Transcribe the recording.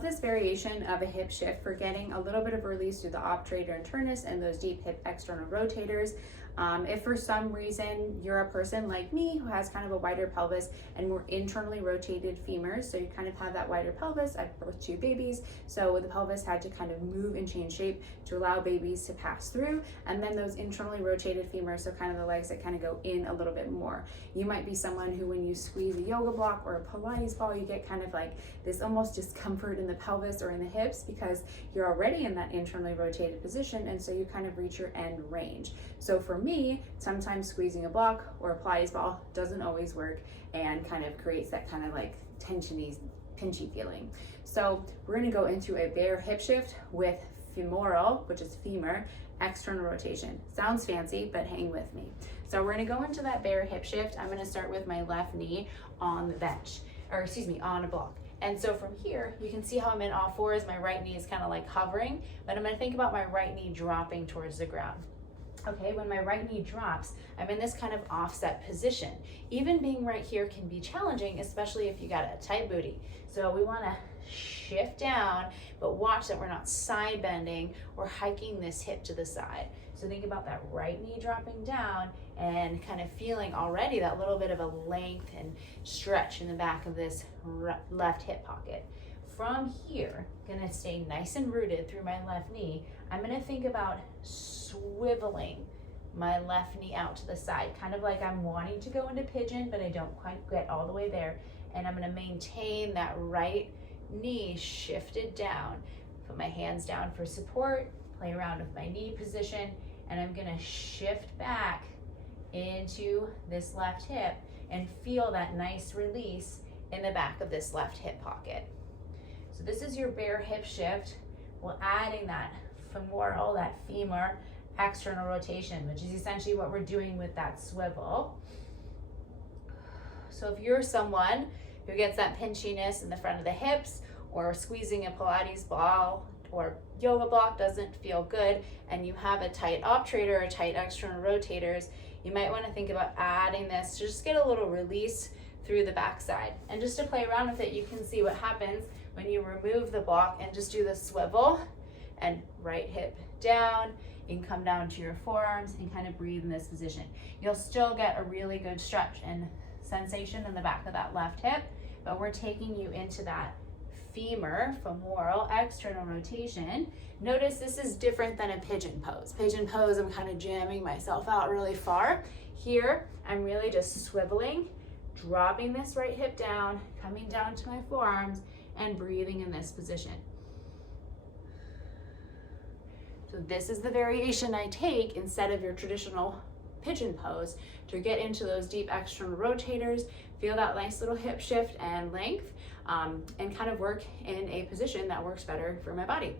This variation of a hip shift for getting a little bit of release through the obturator internus and those deep hip external rotators. If for some reason you're a person like me who has kind of a wider pelvis and more internally rotated femurs, so you kind of have that wider pelvis, I've birthed 2 babies, so the pelvis had to kind of move and change shape to allow babies to pass through, and then those internally rotated femurs, so kind of the legs that kind of go in a little bit more. You might be someone who, when you squeeze a yoga block or a Pilates ball, you get kind of like this almost discomfort in the pelvis or in the hips because you're already in that internally rotated position, and so you kind of reach your end range. So for me, sometimes squeezing a block or a Pilates ball doesn't always work and kind of creates that kind of like tensiony, pinchy feeling. So we're gonna go into a bare hip shift with femoral, which is femur, external rotation. Sounds fancy, but hang with me. So we're gonna go into that bare hip shift. I'm gonna start with my left knee on the bench, or excuse me, on a block. And so from here, you can see how I'm in all fours. My right knee is kind of like hovering, but I'm gonna think about my right knee dropping towards the ground. Okay, when my right knee drops, I'm in this kind of offset position. Even being right here can be challenging, especially if you got a tight booty. So we wanna shift down, but watch that we're not side bending or hiking this hip to the side. So think about that right knee dropping down and kind of feeling already that little bit of a length and stretch in the back of this left hip pocket. From here, gonna stay nice and rooted through my left knee. I'm gonna think about swiveling my left knee out to the side, kind of like I'm wanting to go into pigeon, but I don't quite get all the way there. And I'm gonna maintain that right knee shifted down. Put my hands down for support, play around with my knee position, and I'm gonna shift back into this left hip and feel that nice release in the back of this left hip pocket. So this is your bare hip shift. We're adding that femoral, that femur external rotation, which is essentially what we're doing with that swivel. So if you're someone who gets that pinchiness in the front of the hips, or squeezing a Pilates ball or yoga block doesn't feel good, and you have a tight obturator or tight external rotators, you might want to think about adding this to just get a little release through the backside. And just to play around with it, you can see what happens when you remove the block and just do the swivel and right hip down. You can come down to your forearms and kind of breathe in this position. You'll still get a really good stretch and sensation in the back of that left hip, but we're taking you into that femoral external rotation. Notice this is different than a pigeon pose. Pigeon pose, I'm kind of jamming myself out really far. Here, I'm really just swiveling, dropping this right hip down, coming down to my forearms, and breathing in this position. So this is the variation I take instead of your traditional pigeon pose to get into those deep external rotators, feel that nice little hip shift and length, and kind of work in a position that works better for my body.